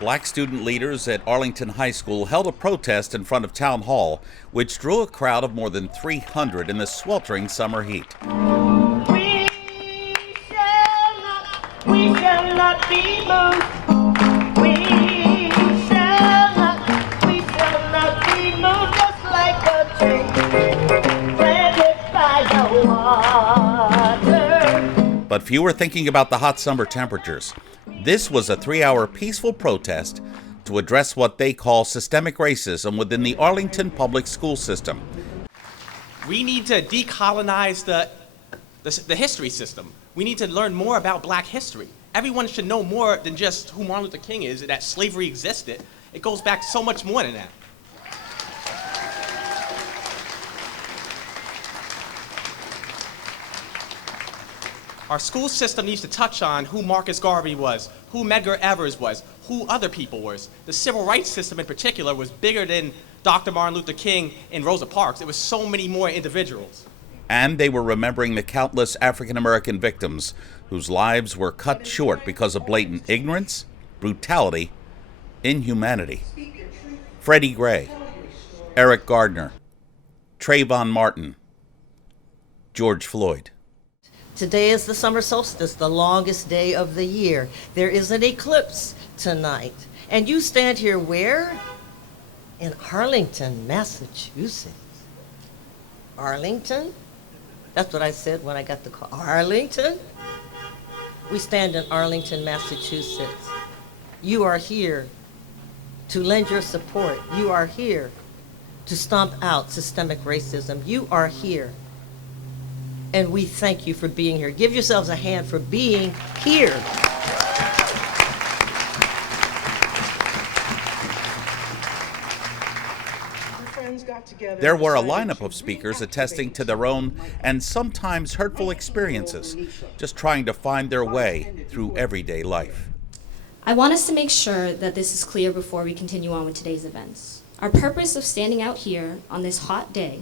Black student leaders at Arlington High School held a protest in front of Town Hall, which drew a crowd of more than 300 in the sweltering summer heat. We shall not be moved. We shall not be moved, just like a tree planted by the water. But few were thinking about the hot summer temperatures. This was a 3-hour peaceful protest to address what they call systemic racism within the Arlington public school system. We need to decolonize the history system. We need to learn more about Black history. Everyone should know more than just who Martin Luther King is, that slavery existed. It goes back so much more than that. Our school system needs to touch on who Marcus Garvey was, who Medgar Evers was, who other people were. The civil rights system in particular was bigger than Dr. Martin Luther King and Rosa Parks. It was so many more individuals. And they were remembering the countless African-American victims whose lives were cut short because of blatant ignorance, brutality, inhumanity. Freddie Gray, Eric Gardner, Trayvon Martin, George Floyd. Today is the summer solstice, the longest day of the year. There is an eclipse tonight. And you stand here where? In Arlington, Massachusetts. Arlington? That's what I said when I got the call. Arlington? We stand in Arlington, Massachusetts. You are here to lend your support. You are here to stomp out systemic racism. You are here. And we thank you for being here. Give yourselves a hand for being here. There were a lineup of speakers attesting to their own and sometimes hurtful experiences, just trying to find their way through everyday life. I want us to make sure that this is clear before we continue on with today's events. Our purpose of standing out here on this hot day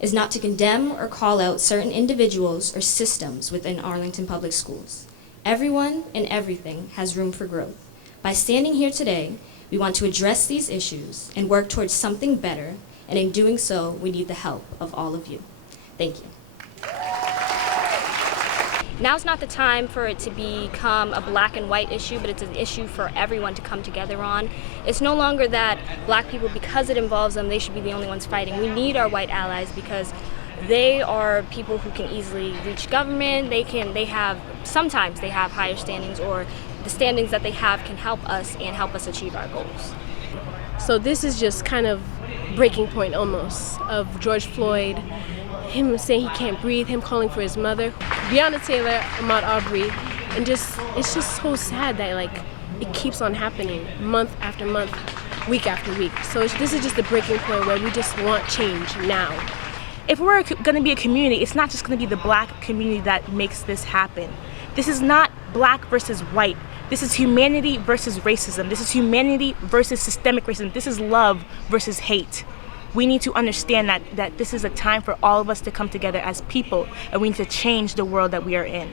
is not to condemn or call out certain individuals or systems within Arlington Public Schools. Everyone and everything has room for growth. By standing here today, we want to address these issues and work towards something better, and in doing so, we need the help of all of you. Thank you. Now's not the time for it to become a black and white issue, but it's an issue for everyone to come together on. It's no longer that Black people, because it involves them, they should be the only ones fighting. We need our white allies because they are people who can easily reach government. Sometimes they have higher standings, or the standings that they have can help us and help us achieve our goals. So this is just kind of breaking point almost of George Floyd, him saying he can't breathe, him calling for his mother, Breonna Taylor, Ahmaud Arbery, and it's just so sad that it keeps on happening month after month, week after week. So this is just the breaking point where we just want change now. If we're going to be a community, it's not just going to be the Black community that makes this happen. This is not Black versus white. This is humanity versus racism. This is humanity versus systemic racism. This is love versus hate. We need to understand that this is a time for all of us to come together as people, and we need to change the world that we are in.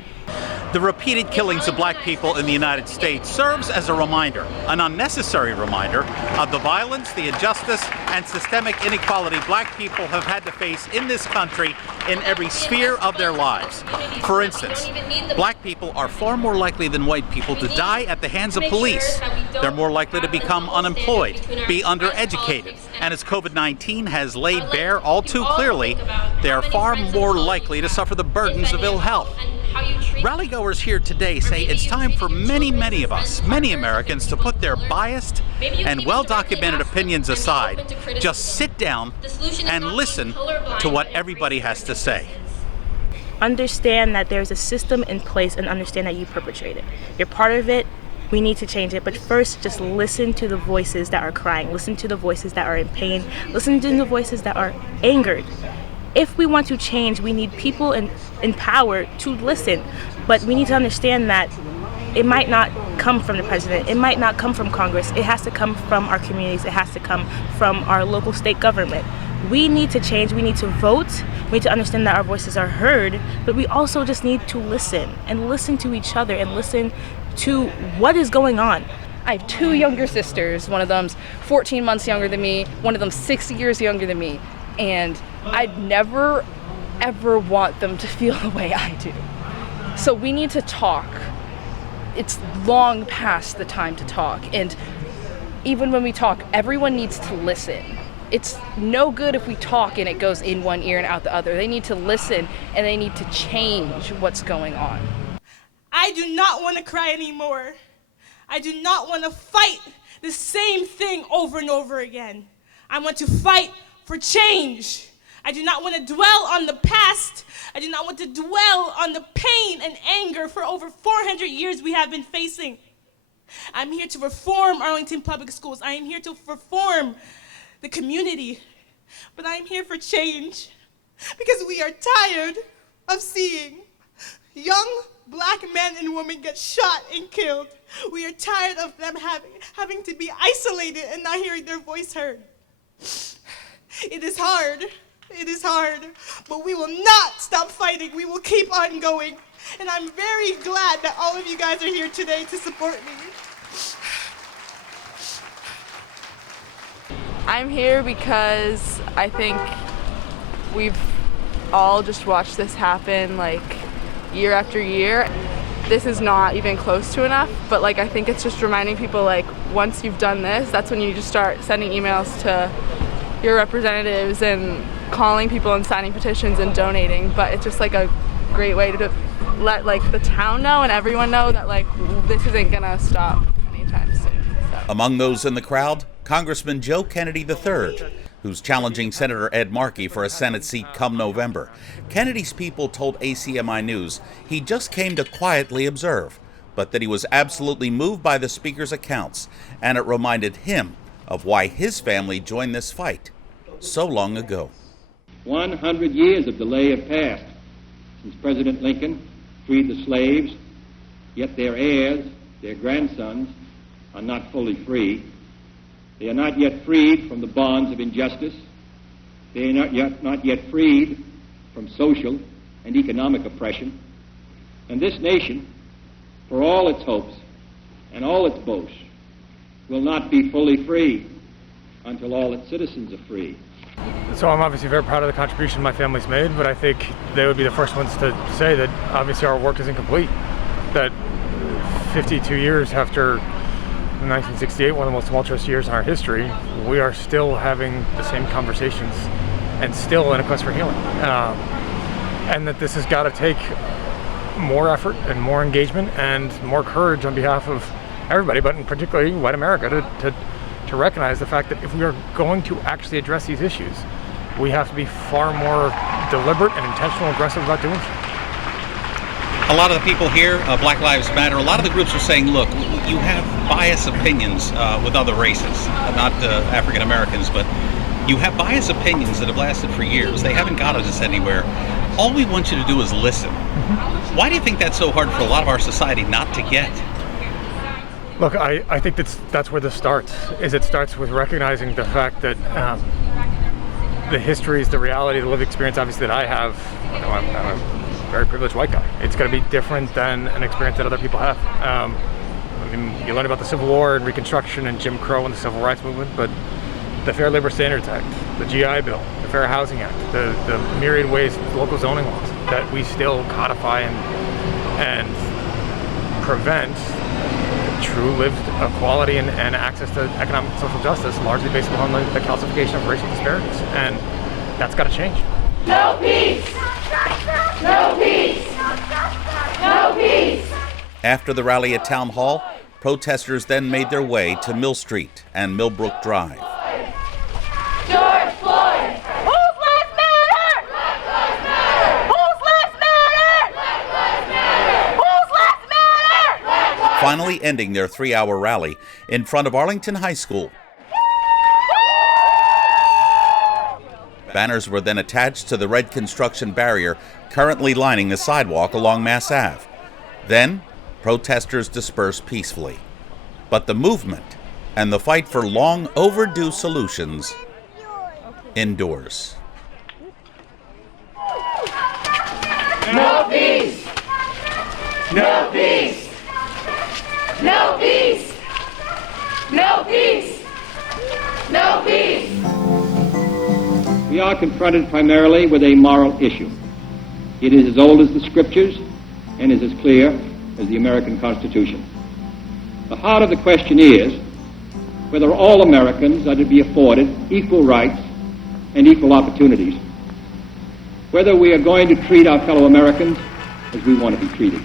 The repeated killings of Black people in the United States serves as a reminder, an unnecessary reminder, of the violence, the injustice, and systemic inequality Black people have had to face in this country in every sphere of their lives. For instance, Black people are far more likely than white people to die at the hands of police. They're more likely to become unemployed, be undereducated, and as COVID-19 has laid bare all too clearly, they are far more likely to suffer the burdens of ill health. Rallygoers here today say it's time for many of us, many Americans, to put their biased and well-documented opinions aside, just sit down and listen to what everybody has to say. Understand that there's a system in place and understand that you perpetrate it. You're part of it. We need to change it, but first just listen to the voices that are crying, listen to the voices that are in pain, listen to the voices that are angered. If we want to change, we need people in power to listen, but we need to understand that it might not come from the president, it might not come from Congress, it has to come from our communities, it has to come from our local state government. We need to change, we need to vote, we need to understand that our voices are heard, but we also just need to listen and listen to each other and listen to what is going on. I have 2 younger sisters. One of them's 14 months younger than me. One of them's 6 years younger than me. And I'd never, ever want them to feel the way I do. So we need to talk. It's long past the time to talk. And even when we talk, everyone needs to listen. It's no good if we talk and it goes in one ear and out the other. They need to listen and they need to change what's going on. I do not want to cry anymore. I do not want to fight the same thing over and over again. I want to fight for change. I do not want to dwell on the past. I do not want to dwell on the pain and anger for over 400 years we have been facing. I'm here to reform Arlington Public Schools. I am here to reform the community, but I'm here for change because we are tired of seeing young Black men and women get shot and killed. We are tired of them having to be isolated and not hearing their voice heard. It is hard, but we will not stop fighting. We will keep on going, and I'm very glad that all of you guys are here today to support me. I'm here because I think we've all just watched this happen like year after year. This is not even close to enough, but like I think it's just reminding people like once you've done this, that's when you just start sending emails to your representatives and calling people and signing petitions and donating. But it's just like a great way to let like the town know and everyone know that like this isn't gonna stop anytime soon. So. Among those in the crowd, Congressman Joe Kennedy III, who's challenging Senator Ed Markey for a Senate seat come November. Kennedy's people told ACMi News he just came to quietly observe, but that he was absolutely moved by the speaker's accounts, and it reminded him of why his family joined this fight so long ago. 100 years of delay have passed since President Lincoln freed the slaves, yet their heirs, their grandsons, are not fully free. They are not yet freed from the bonds of injustice. They are not yet freed from social and economic oppression. And this nation, for all its hopes and all its boasts, will not be fully free until all its citizens are free. So I'm obviously very proud of the contribution my family's made, but I think they would be the first ones to say that obviously our work isn't complete. That 52 years after 1968, one of the most tumultuous years in our history, we are still having the same conversations and still in a quest for healing. And that this has got to take more effort and more engagement and more courage on behalf of everybody, but in particularly white America, to recognize the fact that if we are going to actually address these issues, we have to be far more deliberate and intentional and aggressive about doing so. A lot of the people here, Black Lives Matter, a lot of the groups are saying, look, you have biased opinions with other races, not African Americans, but you have biased opinions that have lasted for years. They haven't gotten us anywhere. All we want you to do is listen. Mm-hmm. Why do you think that's so hard for a lot of our society not to get? Look, I think that's where this starts. It starts with recognizing the fact that the histories, the reality, the lived experience, obviously, that I have, I'm a very privileged white guy. It's going to be different than an experience that other people have. I mean, you learn about the Civil War and Reconstruction and Jim Crow and the Civil Rights Movement, but the Fair Labor Standards Act, the GI Bill, the Fair Housing Act, the myriad ways of local zoning laws that we still codify and prevent true lived equality and access to economic and social justice, largely based upon the calcification of racial disparities. And that's got to change. No peace! No peace! No peace! After the rally at Town Hall, protesters then made their way to Mill Street and Millbrook Drive. George Floyd! Whose lives matter? Black lives matter! Whose lives matter? Black lives matter! Whose lives matter? Black lives Finally ending their 3-hour rally in front of Arlington High School. Banners were then attached to the red construction barrier currently lining the sidewalk along Mass Ave. Then, protesters dispersed peacefully. But the movement and the fight for long overdue solutions endures. No peace! No peace! No peace! We are confronted primarily with a moral issue. It is as old as the Scriptures and is as clear as the American Constitution. The heart of the question is whether all Americans are to be afforded equal rights and equal opportunities, whether we are going to treat our fellow Americans as we want to be treated.